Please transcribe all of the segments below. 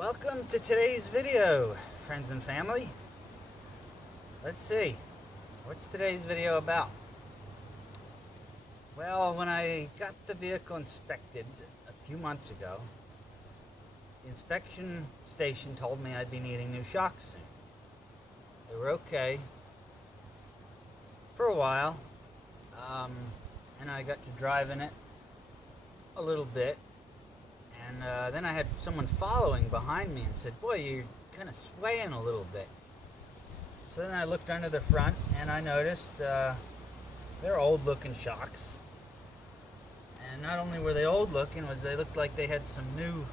Welcome to today's video, friends and family. Let's see, what's today's video about? Well, when I got the vehicle inspected a few months ago, the inspection station told me I'd be needing new shocks soon. They were okay for a while, and I got to drive in it a little bit. And then I had someone following behind me and said, "Boy, you're kind of swaying a little bit." So then I looked under the front and I noticed they're old looking shocks. And not only were they old looking, they looked like they had some new,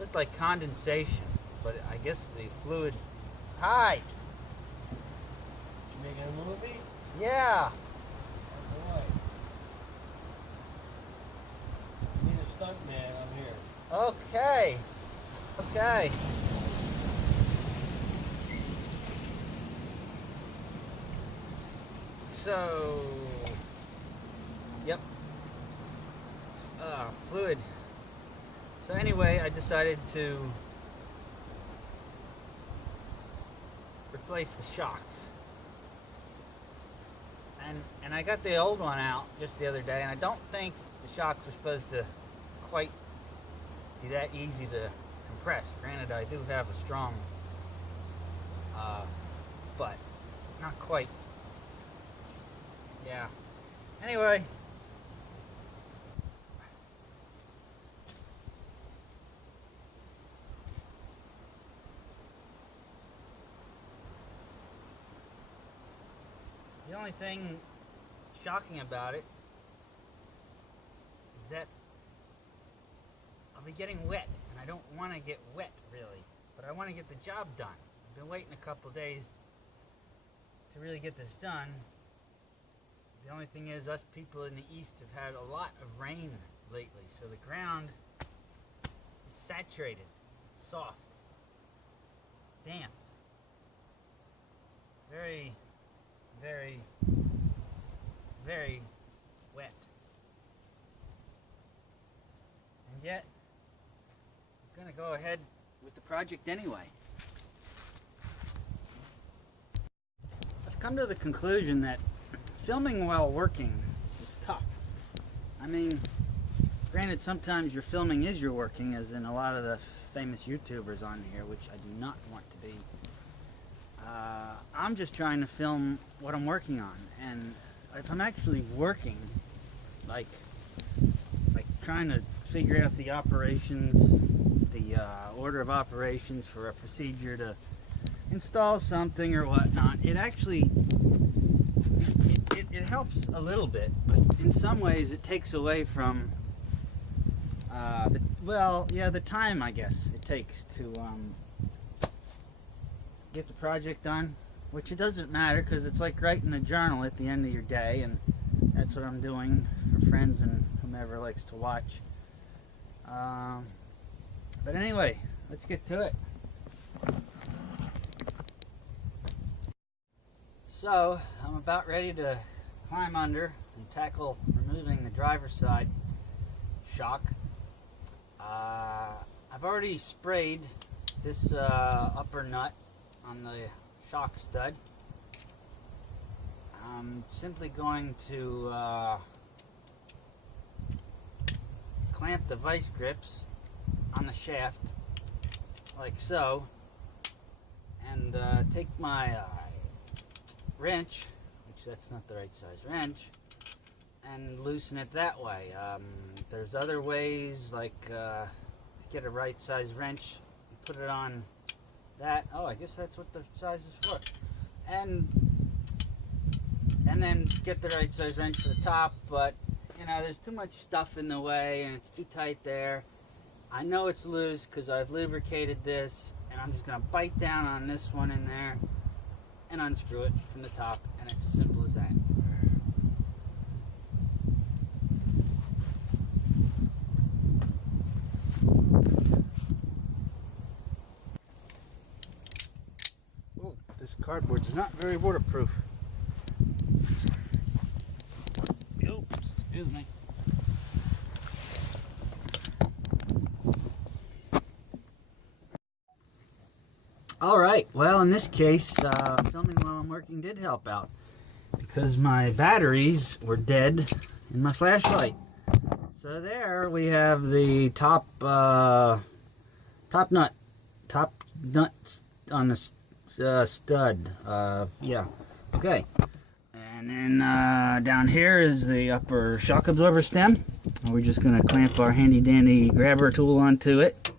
looked like condensation, but I guess the fluid. Hi! You making a movie? Yeah! Boy. You need a stunt man, I'm here. Okay. Okay. So, yep. Fluid. So anyway, I decided to replace the shocks. And I got the old one out just the other day, and I don't think the shocks are supposed to quite be that easy to compress. Granted, I do have a strong but not quite. Yeah. Anyway, the only thing shocking about it is that I'll be getting wet, and I don't want to get wet really, but I want to get the job done. I've been waiting a couple days to really get this done. The only thing is, us people in the east have had a lot of rain lately, so the ground is saturated, soft, damp, very, very, very wet. And yet, I'm going to go ahead with the project anyway. I've come to the conclusion that filming while working is tough. I mean, granted, sometimes your filming is your working, as in a lot of the famous YouTubers on here, which I do not want to be. I'm just trying to film what I'm working on, and if I'm actually working, like trying to figure out the operations, the order of operations for a procedure to install something or whatnot, it actually it helps a little bit, but in some ways it takes away from the time, I guess, it takes to get the project done, which it doesn't matter, because it's like writing a journal at the end of your day, and that's what I'm doing for friends and whomever likes to watch. But anyway, let's get to it. So, I'm about ready to climb under and tackle removing the driver's side shock. I've already sprayed this upper nut on the shock stud. I'm simply going to clamp the vice grips on the shaft like so, and take my wrench, which that's not the right size wrench, and loosen it that way. There's other ways, like to get a right size wrench, you put it on that. Oh, I guess that's what the size is for. And then get the right size wrench for the top, but you know, there's too much stuff in the way and it's too tight there. I know it's loose because I've lubricated this, and I'm just going to bite down on this one in there and unscrew it from the top, and it's as simple as that. Oh, this cardboard is not very waterproof. Oops, excuse me. Alright, well in this case, filming while I'm working did help out. Because my batteries were dead in my flashlight. So there we have the top nut on the stud. Yeah, okay. And then down here is the upper shock absorber stem. We're just going to clamp our handy dandy grabber tool onto it.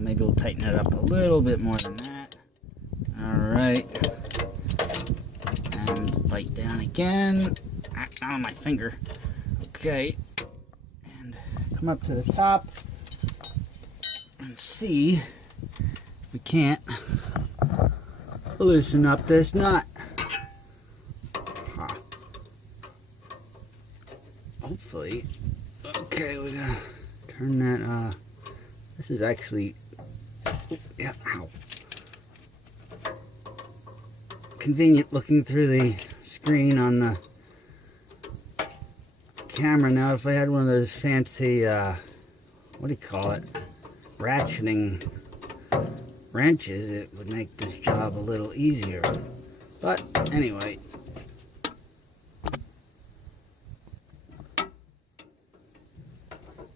Maybe we'll tighten it up a little bit more than that. Alright. And bite down again. Not on my finger. Okay. And come up to the top and see if we can't loosen up this nut. Hopefully. Okay, we gotta turn that. This is actually, yeah, ow. Convenient looking through the screen on the camera. Now, if I had one of those fancy, what do you call it? Ratcheting wrenches, it would make this job a little easier. But anyway.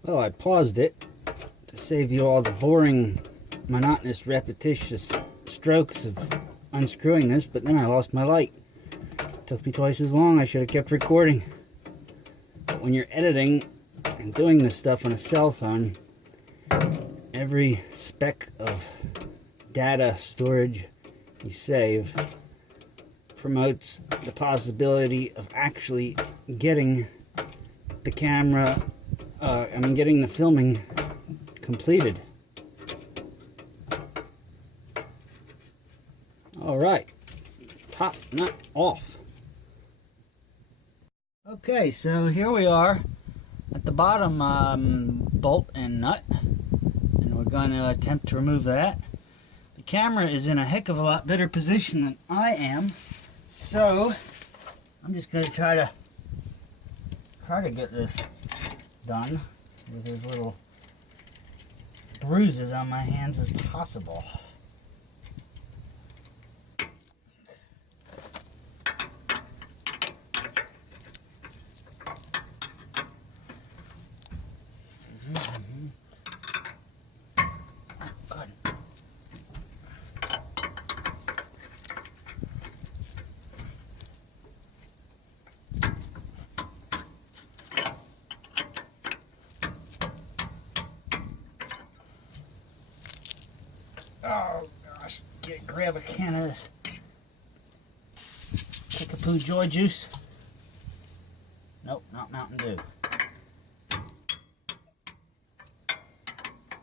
Well, I paused it to save you all the boring, monotonous, repetitious strokes of unscrewing this, but then I lost my light. It took me twice as long. I should have kept recording. But when you're editing and doing this stuff on a cell phone, every speck of data storage you save promotes the possibility of actually getting the camera getting the filming completed. Alright, top nut off. Okay, so here we are at the bottom bolt and nut, and we're going to attempt to remove that. The camera is in a heck of a lot better position than I am, so I'm just going to try to get this done with as little bruises on my hands as possible. Oh gosh, grab a can of this Kickapoo Joy Juice. Nope, not Mountain Dew.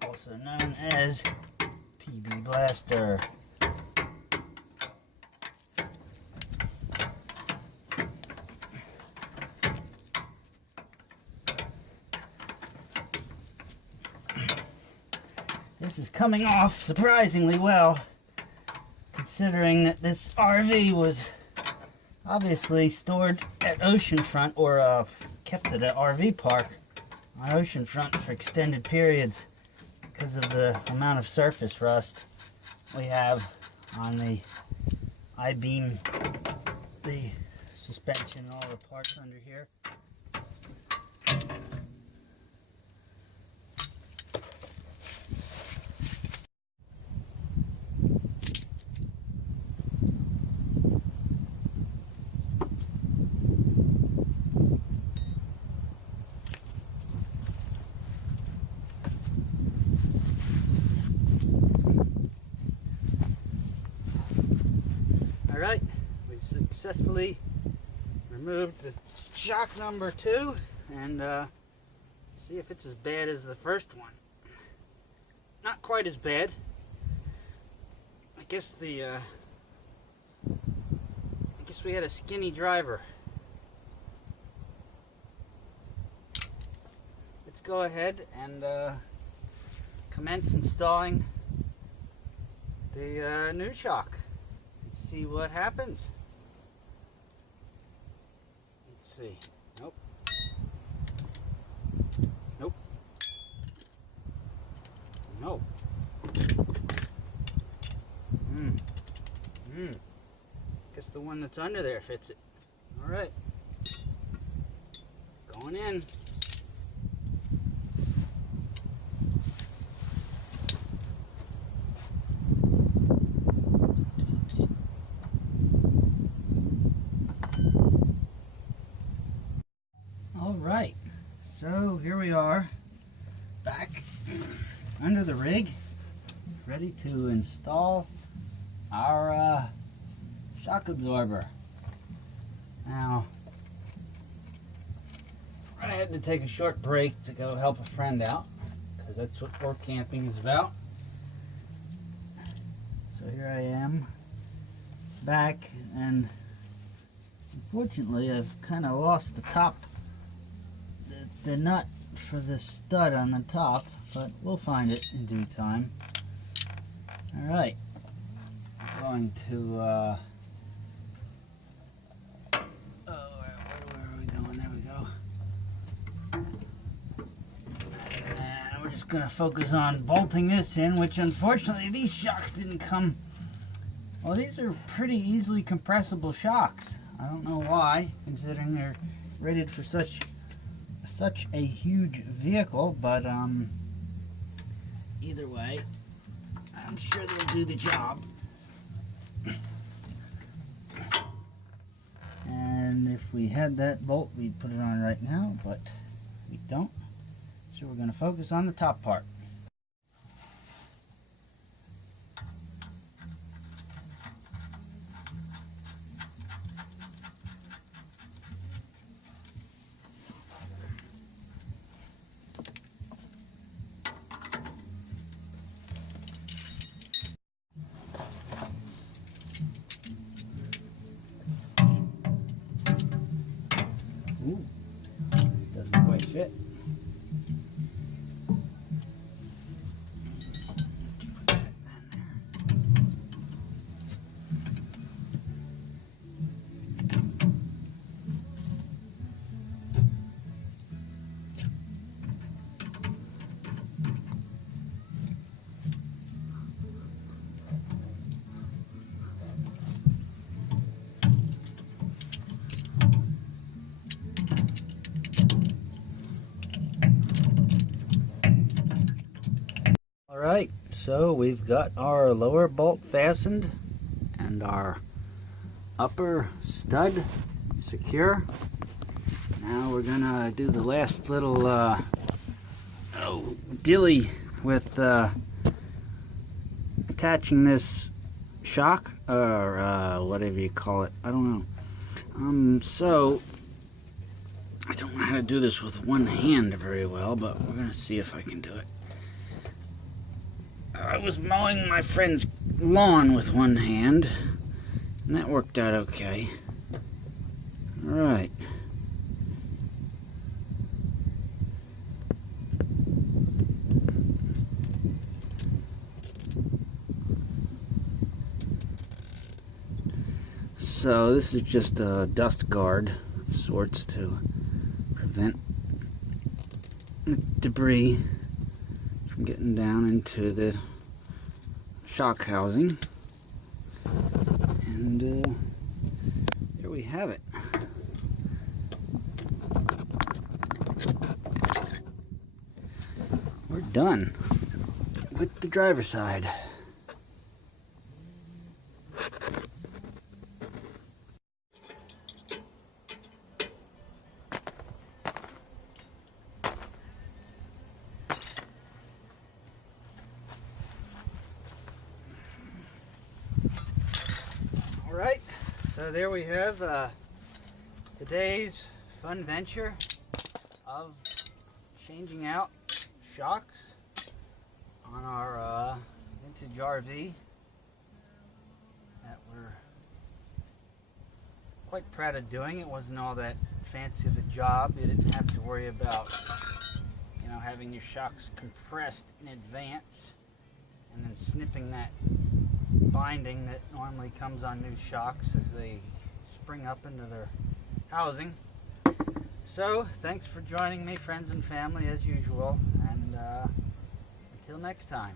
Also known as PB Blaster. This is coming off surprisingly well, considering that this RV was obviously stored at oceanfront, or kept at an RV park on oceanfront for extended periods because of the amount of surface rust we have on the I-beam, the suspension, and all the parts under here. Alright, we've successfully removed the shock number 2, and see if it's as bad as the first one. Not quite as bad. I guess we had a skinny driver. Let's go ahead and commence installing the new shock. See what happens. Let's see. Nope. Nope. Nope. one that's under there fits it. All right. Going in. All right. So here we are, back under the rig, ready to install our shock absorber. Now, I had to take a short break to go help a friend out, because that's what work camping is about. So here I am, back, and unfortunately I've kind of lost the top, the nut for the stud on the top, but we'll find it in due time. Alright, I'm going to, where are we going? There we go. And we're just going to focus on bolting this in, which unfortunately these shocks didn't come. Well, these are pretty easily compressible shocks. I don't know why, considering they're rated for such a huge vehicle, but either way, I'm sure they'll do the job. And if we had that bolt, we'd put it on right now, but we don't. So we're going to focus on the top part. Ooh, doesn't quite fit. Alright, so we've got our lower bolt fastened and our upper stud secure. Now we're gonna do the last little dilly with attaching this shock, or whatever you call it, I don't know. So I don't know how to do this with one hand very well, but we're gonna see if I can do it. I was mowing my friend's lawn with one hand, and that worked out okay. Alright. So this is just a dust guard of sorts to prevent debris from getting down into the shock housing. And here we have it. We're done with the driver's side. Alright, so there we have today's fun venture of changing out shocks on our vintage RV that we're quite proud of doing. It wasn't all that fancy of a job. You didn't have to worry about, you know, having your shocks compressed in advance and then snipping that binding that normally comes on new shocks as they spring up into their housing. So thanks for joining me, friends and family, as usual, and until next time.